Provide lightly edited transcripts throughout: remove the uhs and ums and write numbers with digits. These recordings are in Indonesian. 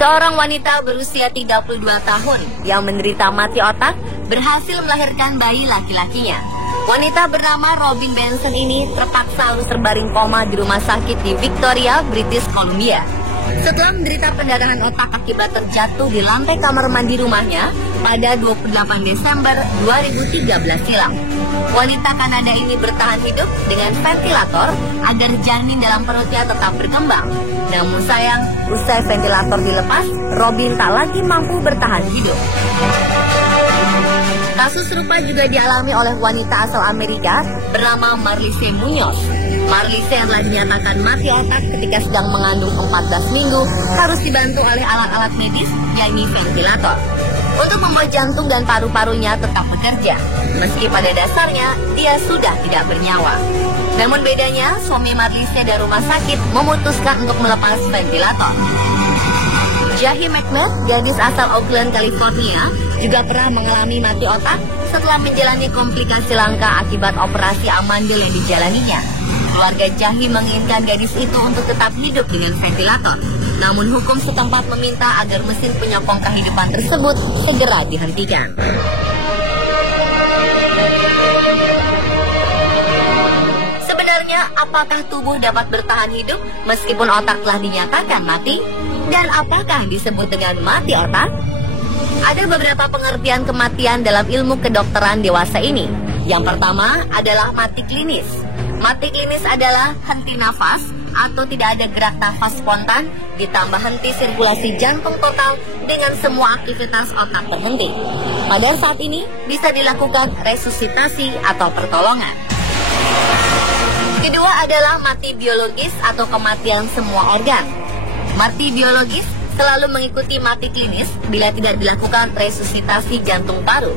Seorang wanita berusia 32 tahun yang menderita mati otak berhasil melahirkan bayi laki-lakinya. Wanita bernama Robin Benson ini terpaksa harus terbaring koma di rumah sakit di Victoria, British Columbia. Setelah menderita pendarahan otak akibat terjatuh di lantai kamar mandi rumahnya pada 28 Desember 2013 silam. Wanita Kanada ini bertahan hidup dengan ventilator agar janin dalam perutnya tetap berkembang. Namun sayang, usai ventilator dilepas, Robin tak lagi mampu bertahan hidup. Kasus serupa juga dialami oleh wanita asal Amerika bernama Marlise Munoz. Marlise yang telah dinyatakan mati otak ketika sedang mengandung 14 minggu harus dibantu oleh alat-alat medis, yakni ventilator, untuk membuat jantung dan paru-parunya tetap bekerja, meski pada dasarnya dia sudah tidak bernyawa. Namun bedanya, suami Marlise dari rumah sakit memutuskan untuk melepas ventilator. Jahi McNutt, gadis asal Oakland, California, juga pernah mengalami mati otak setelah menjalani komplikasi langka akibat operasi amandel yang dijalaninya. Keluarga Jahi menginginkan gadis itu untuk tetap hidup dengan ventilator. Namun hukum setempat meminta agar mesin penyokong kehidupan tersebut segera dihentikan. Sebenarnya, apakah tubuh dapat bertahan hidup meskipun otak telah dinyatakan mati? Dan apakah yang disebut dengan mati otak? Ada beberapa pengertian kematian dalam ilmu kedokteran dewasa ini. Yang pertama adalah mati klinis. Mati klinis adalah henti nafas atau tidak ada gerak nafas spontan ditambah henti sirkulasi jantung total dengan semua aktivitas otak berhenti. Pada saat ini bisa dilakukan resusitasi atau pertolongan. Kedua adalah mati biologis atau kematian semua organ. Mati biologis selalu mengikuti mati klinis bila tidak dilakukan resusitasi jantung paru.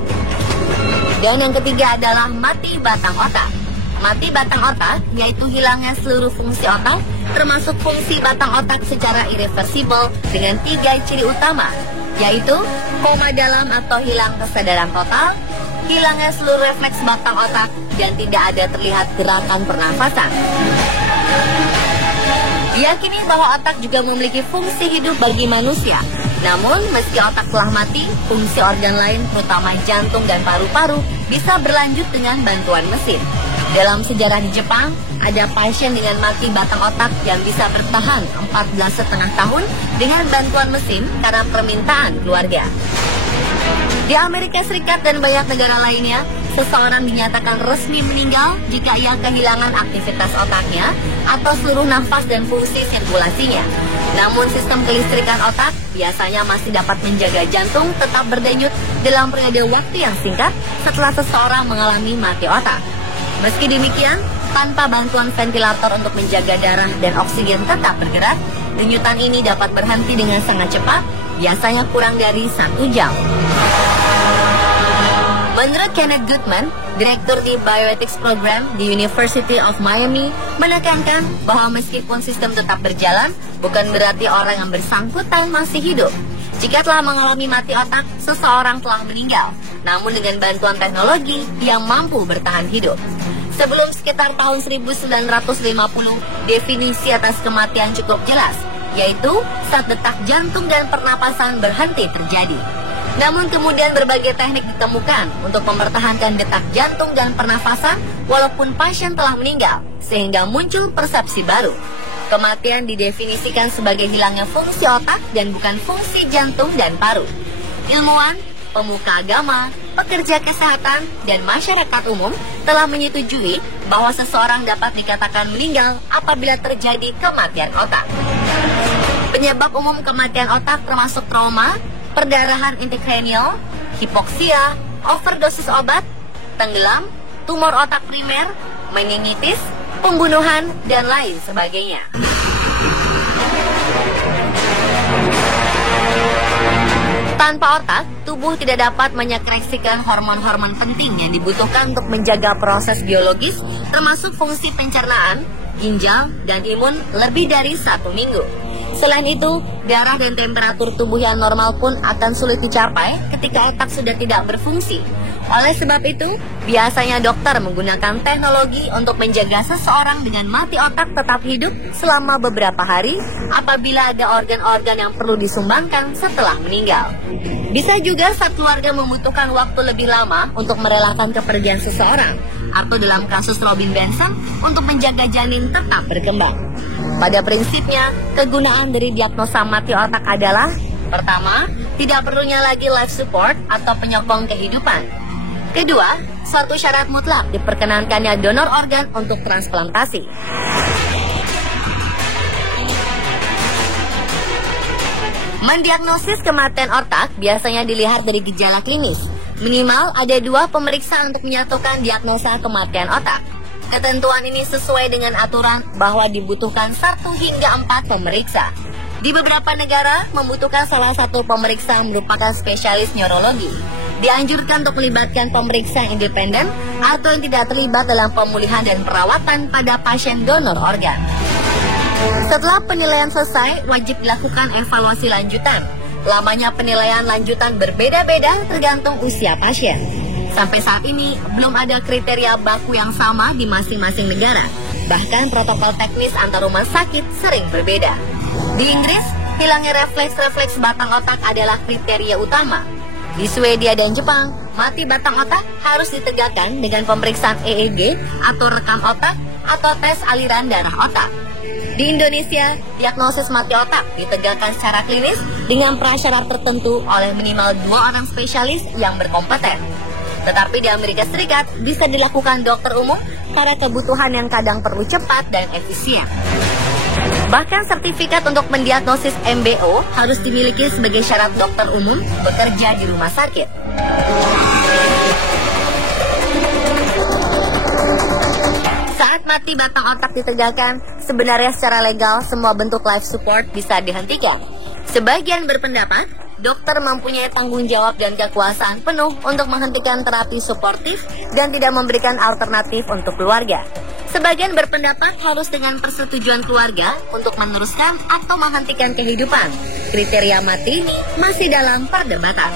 Dan yang ketiga adalah mati batang otak. Mati batang otak yaitu hilangnya seluruh fungsi otak, termasuk fungsi batang otak secara irreversibel dengan 3 ciri utama, yaitu koma dalam atau hilang kesadaran total, hilangnya seluruh refleks batang otak, dan tidak ada terlihat gerakan pernafasan. Diyakini bahwa otak juga memiliki fungsi hidup bagi manusia. Namun, meski otak telah mati, fungsi organ lain, terutama jantung dan paru-paru, bisa berlanjut dengan bantuan mesin. Dalam sejarah di Jepang, ada pasien dengan mati batang otak yang bisa bertahan 14,5 tahun dengan bantuan mesin karena permintaan keluarga. Di Amerika Serikat dan banyak negara lainnya, seseorang dinyatakan resmi meninggal jika ia kehilangan aktivitas otaknya atau seluruh nafas dan fungsi sirkulasinya. Namun sistem kelistrikan otak biasanya masih dapat menjaga jantung tetap berdenyut dalam periode waktu yang singkat setelah seseorang mengalami mati otak. Meski demikian, tanpa bantuan ventilator untuk menjaga darah dan oksigen tetap bergerak, denyutan ini dapat berhenti dengan sangat cepat, biasanya kurang dari 1 jam. Menurut Kenneth Goodman, direktur di Bioethics Program di University of Miami, menekankan bahwa meskipun sistem tetap berjalan, bukan berarti orang yang bersangkutan masih hidup. Jika telah mengalami mati otak, seseorang telah meninggal, namun dengan bantuan teknologi yang mampu bertahan hidup. Sebelum sekitar tahun 1950, definisi atas kematian cukup jelas, yaitu saat detak jantung dan pernapasan berhenti terjadi. Namun kemudian berbagai teknik ditemukan untuk mempertahankan detak jantung dan pernafasan walaupun pasien telah meninggal, sehingga muncul persepsi baru. Kematian didefinisikan sebagai hilangnya fungsi otak dan bukan fungsi jantung dan paru. Ilmuwan, pemuka agama, pekerja kesehatan, dan masyarakat umum telah menyetujui bahwa seseorang dapat dikatakan meninggal apabila terjadi kematian otak. Penyebab umum kematian otak termasuk trauma, perdarahan intrakranial, hipoksia, overdosis obat, tenggelam, tumor otak primer, meningitis, pembunuhan, dan lain sebagainya. Tanpa otak, tubuh tidak dapat menyekresikan hormon-hormon penting yang dibutuhkan untuk menjaga proses biologis, termasuk fungsi pencernaan, ginjal, dan imun lebih dari 1 minggu. Selain itu, darah dan temperatur tubuh yang normal pun akan sulit dicapai ketika otak sudah tidak berfungsi. Oleh sebab itu, biasanya dokter menggunakan teknologi untuk menjaga seseorang dengan mati otak tetap hidup selama beberapa hari apabila ada organ-organ yang perlu disumbangkan setelah meninggal. Bisa juga saat keluarga membutuhkan waktu lebih lama untuk merelakan kepergian seseorang, atau dalam kasus Robin Benson untuk menjaga janin tetap berkembang. Pada prinsipnya, kegunaan dari diagnosa mati otak adalah: pertama, tidak perlunya lagi life support atau penyokong kehidupan. Kedua, suatu syarat mutlak diperkenankannya donor organ untuk transplantasi. Mendiagnosis kematian otak biasanya dilihat dari gejala klinis. Minimal ada 2 pemeriksaan untuk menyatukan diagnosa kematian otak. Ketentuan ini sesuai dengan aturan bahwa dibutuhkan 1 hingga 4 pemeriksa. Di beberapa negara, membutuhkan salah satu pemeriksa merupakan spesialis neurologi. Dianjurkan untuk melibatkan pemeriksa yang independen atau yang tidak terlibat dalam pemulihan dan perawatan pada pasien donor organ. Setelah penilaian selesai, wajib dilakukan evaluasi lanjutan. Lamanya penilaian lanjutan berbeda-beda tergantung usia pasien. Sampai saat ini, belum ada kriteria baku yang sama di masing-masing negara. Bahkan protokol teknis antar rumah sakit sering berbeda. Di Inggris, hilangnya refleks-refleks batang otak adalah kriteria utama. Di Swedia dan Jepang, mati batang otak harus ditegakkan dengan pemeriksaan EEG atau rekam otak atau tes aliran darah otak. Di Indonesia, diagnosis mati otak ditegakkan secara klinis dengan prasyarat tertentu oleh minimal 2 orang spesialis yang berkompeten. Tetapi di Amerika Serikat bisa dilakukan dokter umum pada kebutuhan yang kadang perlu cepat dan efisien. Bahkan sertifikat untuk mendiagnosis MBO harus dimiliki sebagai syarat dokter umum bekerja di rumah sakit. Saat mati batang otak ditegakkan, sebenarnya secara legal semua bentuk life support bisa dihentikan. Sebagian berpendapat, dokter mempunyai tanggung jawab dan kekuasaan penuh untuk menghentikan terapi suportif dan tidak memberikan alternatif untuk keluarga. Sebagian berpendapat harus dengan persetujuan keluarga untuk meneruskan atau menghentikan kehidupan. Kriteria mati ini masih dalam perdebatan.